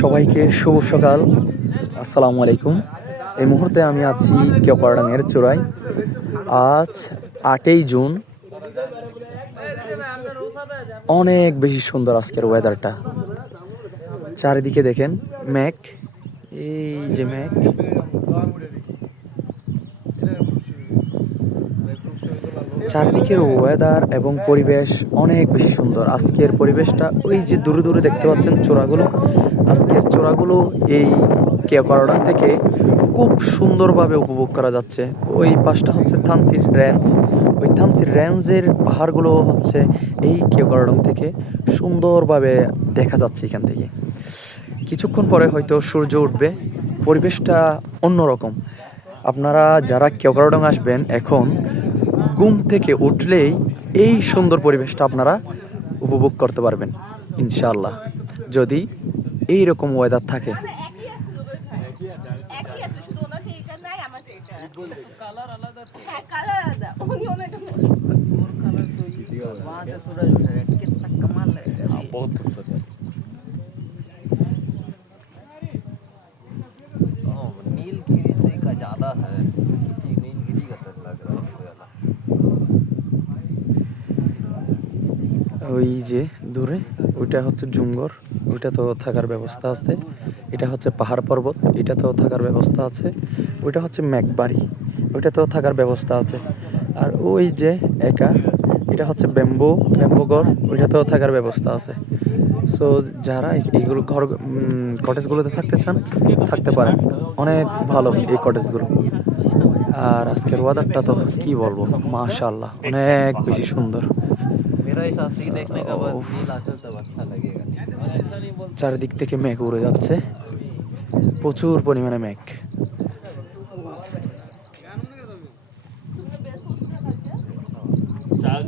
সবাইকে শুভ সকাল, আসসালামু আলাইকুম। এই মুহূর্তে আমি আছি কেওক্রাডাঙের চূড়ায়। আজ 8ই জুন। অনেক বেশি সুন্দর আজকের ওয়েদারটা। চারিদিকে দেখেন মেঘ, এই যে মেঘ। চারিদিকের ওয়েদার এবং পরিবেশ অনেক বেশি সুন্দর। আজকের পরিবেশটা ওই যে দূরে দূরে দেখতে পাচ্ছেন চূড়াগুলো, আজকের চূড়াগুলো এই কেওক্রাডাং থেকে খুব সুন্দরভাবে উপভোগ করা যাচ্ছে। ওই পাশটা হচ্ছে থানচির রেঞ্জ, ওই থানচির রেঞ্জের পাহাড়গুলো হচ্ছে এই কেওক্রাডাং থেকে সুন্দরভাবে দেখা যাচ্ছে এখান থেকে। কিছুক্ষণ পরে হয়তো সূর্য উঠবে, পরিবেশটা অন্যরকম। আপনারা যারা কেওক্রাডাং আসবেন এখন ঘুম থেকে উঠলেই এই সুন্দর পরিবেশটা আপনারা উপভোগ করতে পারবেন ইনশাআল্লাহ, যদি এই রকম ওয়েদার থাকে। ওই যে দূরে ওইটা হচ্ছে জুঙ্গর, ওইটা তো থাকার ব্যবস্থা আছে। এটা হচ্ছে পাহাড় পর্বত, এটা তো থাকার ব্যবস্থা আছে। ওইটা হচ্ছে মেঘবাড়ি, ওইটাতেও থাকার ব্যবস্থা আছে। আর ওই যে একা, এটা হচ্ছে ব্যাম্বোগড়, ওইটাতেও থাকার ব্যবস্থা আছে। সো যারা এইগুলো ঘর কটেজগুলোতে থাকতে চান থাকতে পারেন, অনেক ভালো এই কটেজগুলো। আর আজকের ওয়েদারটা তো কি বলবো, মাশাআল্লাহ অনেক বেশি সুন্দর। চারিদিক থেকে মেঘ উড়ে যাচ্ছে, প্রচুর পরিমাণে মেঘ।